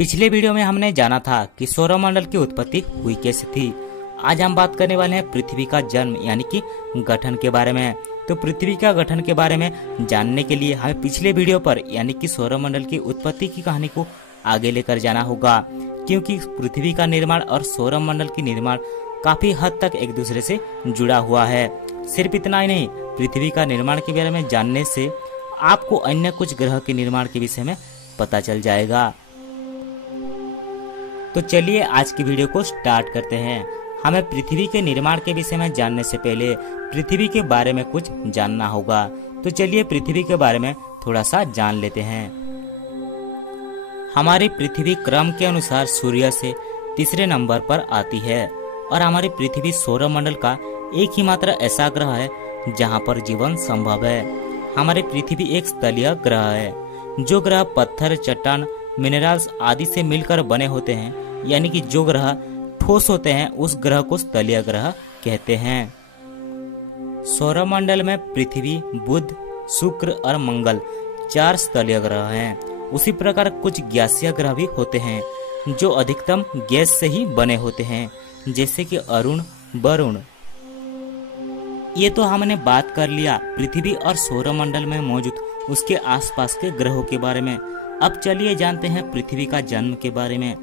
पिछले वीडियो में हमने जाना था कि सौरमंडल की उत्पत्ति हुई कैसे थी। आज हम बात करने वाले हैं पृथ्वी का जन्म यानी कि गठन के बारे में। तो पृथ्वी का गठन के बारे में जानने के लिए हमें पिछले वीडियो पर यानी कि सौरमंडल की उत्पत्ति की कहानी को आगे लेकर जाना होगा, क्योंकि पृथ्वी का निर्माण और सौरमंडल की निर्माण काफी हद तक एक दूसरे से जुड़ा हुआ है। सिर्फ इतना ही नहीं, पृथ्वी का निर्माण के बारे में जानने से आपको अन्य कुछ ग्रह के निर्माण के विषय में पता चल जाएगा। तो चलिए आज की वीडियो को स्टार्ट करते हैं। हमें पृथ्वी के निर्माण के विषय में जानने से पहले पृथ्वी के बारे में कुछ जानना होगा। तो चलिए पृथ्वी के बारे में थोड़ा सा जान लेते हैं। हमारी पृथ्वी क्रम के अनुसार सूर्य से तीसरे नंबर पर आती है और हमारी पृथ्वी सौरमंडल का एक ही मात्र ऐसा ग्रह है जहां पर जीवन संभव है। हमारी पृथ्वी एक स्थलीय ग्रह है। जो ग्रह पत्थर, चट्टान, मिनरल्स आदि से मिलकर बने होते हैं, यानी कि जो ग्रह ठोस होते हैं, उस ग्रह को स्थलीय ग्रह कहते हैं। सौरमंडल में पृथ्वी, बुध, शुक्र और मंगल 4 स्थलीय ग्रह हैं। उसी प्रकार कुछ गैसीय ग्रह भी होते हैं जो अधिकतम गैस से ही बने होते हैं, जैसे कि अरुण, वरुण। ये तो हमने बात कर लिया पृथ्वी और सौरमंडल में मौजूद उसके आसपास के ग्रहों के बारे में। अब चलिए जानते हैं पृथ्वी का जन्म के बारे में।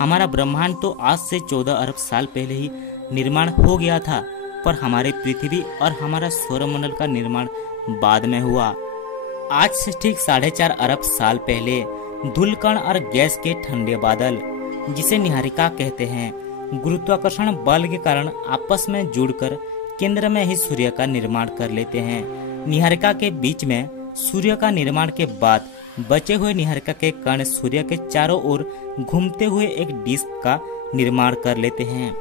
हमारा ब्रह्मांड तो आज से 14 अरब साल पहले ही निर्माण हो गया था, पर हमारे पृथ्वी और हमारा सौरमंडल का निर्माण बाद में हुआ। आज से ठीक 4.5 अरब साल पहले धूलकण और गैस के ठंडे बादल, जिसे निहारिका कहते हैं, गुरुत्वाकर्षण बल के कारण आपस में जुड़कर केंद्र में ही सूर्य का निर्माण कर लेते हैं। निहारिका के बीच में सूर्य का निर्माण के बाद बचे हुए निहारिका के कण सूर्य के चारों ओर घूमते हुए एक डिस्क का निर्माण कर लेते हैं।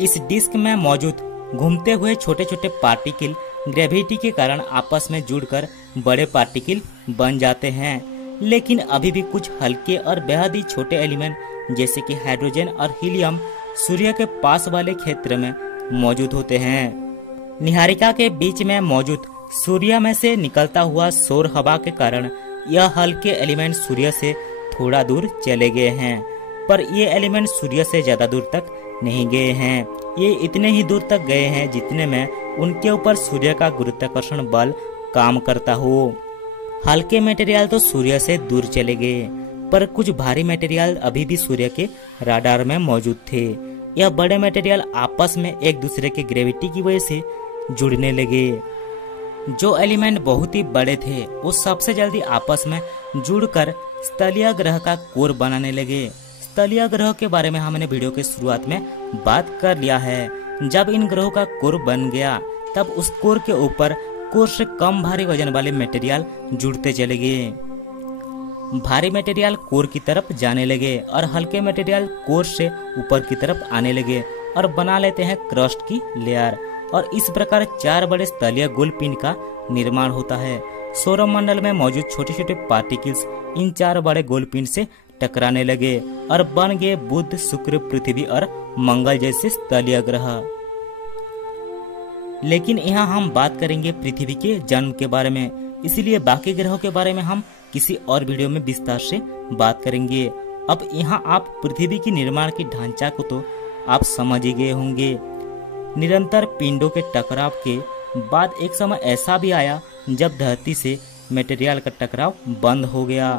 इस डिस्क में मौजूद घूमते हुए छोटे छोटे पार्टिकल ग्रेविटी के कारण आपस में जुड़कर बड़े पार्टिकल बन जाते हैं। लेकिन अभी भी कुछ हल्के और बेहद ही छोटे एलिमेंट जैसे कि हाइड्रोजन और हीलियम सूर्य के पास वाले क्षेत्र में मौजूद होते हैं। निहारिका के बीच में मौजूद सूर्य में से निकलता हुआ सौर हवा के कारण यह हल्के एलिमेंट सूर्य से थोड़ा दूर चले गए हैं, पर ये एलिमेंट सूर्य से ज्यादा दूर तक नहीं गए हैं। ये इतने ही दूर तक गए हैं जितने में उनके ऊपर सूर्य का गुरुत्वाकर्षण बल काम करता हो। हल्के मटेरियल तो सूर्य से दूर चले गए, पर कुछ भारी मटेरियल अभी भी सूर्य के राडार में मौजूद थे। यह बड़े मटेरियल आपस में एक दूसरे के ग्रेविटी की वजह से जुड़ने लगे। जो एलिमेंट बहुत ही बड़े थे वो सबसे जल्दी आपस में जुड़कर स्थलीय ग्रह का कोर बनाने लगे। स्थलीय ग्रह के बारे में हमने वीडियो के शुरुआत में बात कर लिया है। जब इन ग्रहों का कोर बन गया, तब उस कोर के ऊपर कोर से कम भारी वजन वाले मटेरियल जुड़ते चले गए। भारी मटेरियल कोर की तरफ जाने लगे और हल्के मटेरियल कोर से ऊपर की तरफ आने लगे और बना लेते हैं क्रस्ट की लेयर, और इस प्रकार 4 बड़े स्थलीय गोलपिंड का निर्माण होता है। सौरमंडल में मौजूद छोटे छोटे पार्टिकल्स इन 4 बड़े गोलपिंड से टकराने लगे और बन गए बुध, शुक्र, पृथ्वी और मंगल जैसे स्थलीय ग्रह। लेकिन यहाँ हम बात करेंगे पृथ्वी के जन्म के बारे में, इसलिए बाकी ग्रहों के बारे में हम किसी और वीडियो में विस्तार से बात करेंगे। अब यहाँ आप पृथ्वी की निर्माण की ढांचा को तो आप समझ ही गए होंगे। निरंतर पिंडों के टकराव के बाद एक समय ऐसा भी आया जब धरती से मटेरियल का टकराव बंद हो गया।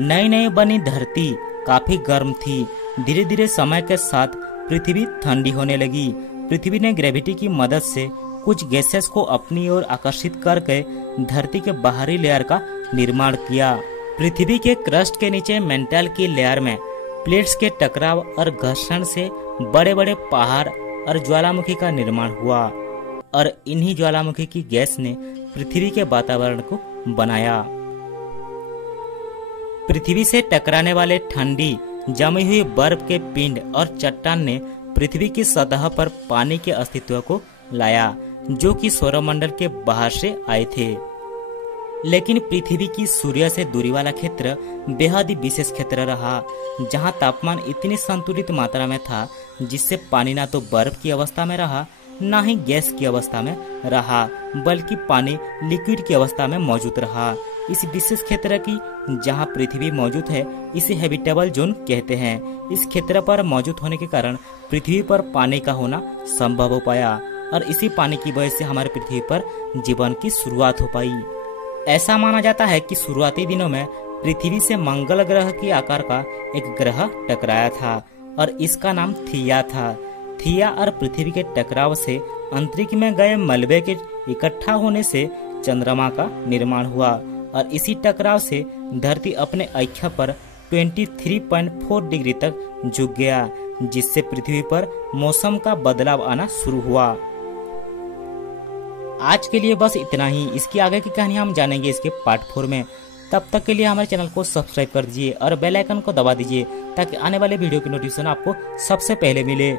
नई नई बनी धरती काफी गर्म थी। धीरे धीरे समय के साथ पृथ्वी ठंडी होने लगी। पृथ्वी ने ग्रेविटी की मदद से कुछ गैसेस को अपनी ओर आकर्षित करके धरती के बाहरी लेयर का निर्माण किया। पृथ्वी के क्रस्ट के नीचे मेंटल की लेयर में प्लेट्स के टकराव और घर्षण से बड़े बड़े पहाड़ और ज्वालामुखी का निर्माण हुआ, और इन्हीं ज्वालामुखी की गैस ने पृथ्वी के वातावरण को बनाया। पृथ्वी से टकराने वाले ठंडी जमी हुई बर्फ के पिंड और चट्टान ने पृथ्वी की सतह पर पानी के अस्तित्व को लाया, जो कि सौरमंडल के बाहर से आए थे। लेकिन पृथ्वी की सूर्य से दूरी वाला क्षेत्र बेहद ही विशेष क्षेत्र रहा, जहां तापमान इतनी संतुलित मात्रा में था जिससे पानी ना तो बर्फ की अवस्था में रहा, ना ही गैस की अवस्था में रहा, बल्कि पानी लिक्विड की अवस्था में मौजूद रहा। इस विशेष क्षेत्र की जहां पृथ्वी मौजूद है इसे हैबिटेबल जोन कहते हैं। इस क्षेत्र पर मौजूद होने के कारण पृथ्वी पर पानी का होना संभव हो पाया और इसी पानी की वजह से हमारे पृथ्वी पर जीवन की शुरुआत हो पाई। ऐसा माना जाता है कि शुरुआती दिनों में पृथ्वी से मंगल ग्रह के आकार का एक ग्रह टकराया था और इसका नाम थिया था। थिया और पृथ्वी के टकराव से अंतरिक्ष में गए मलबे के इकट्ठा होने से चंद्रमा का निर्माण हुआ और इसी टकराव से धरती अपने अक्ष पर 23.4 डिग्री तक झुक गया, जिससे पृथ्वी पर मौसम का बदलाव आना शुरू हुआ। आज के लिए बस इतना ही। इसकी आगे की कहानी हम जानेंगे इसके पार्ट 4 में। तब तक के लिए हमारे चैनल को सब्सक्राइब कर दीजिए और बेल आइकन को दबा दीजिए ताकि आने वाले वीडियो की नोटिफिकेशन आपको सबसे पहले मिले।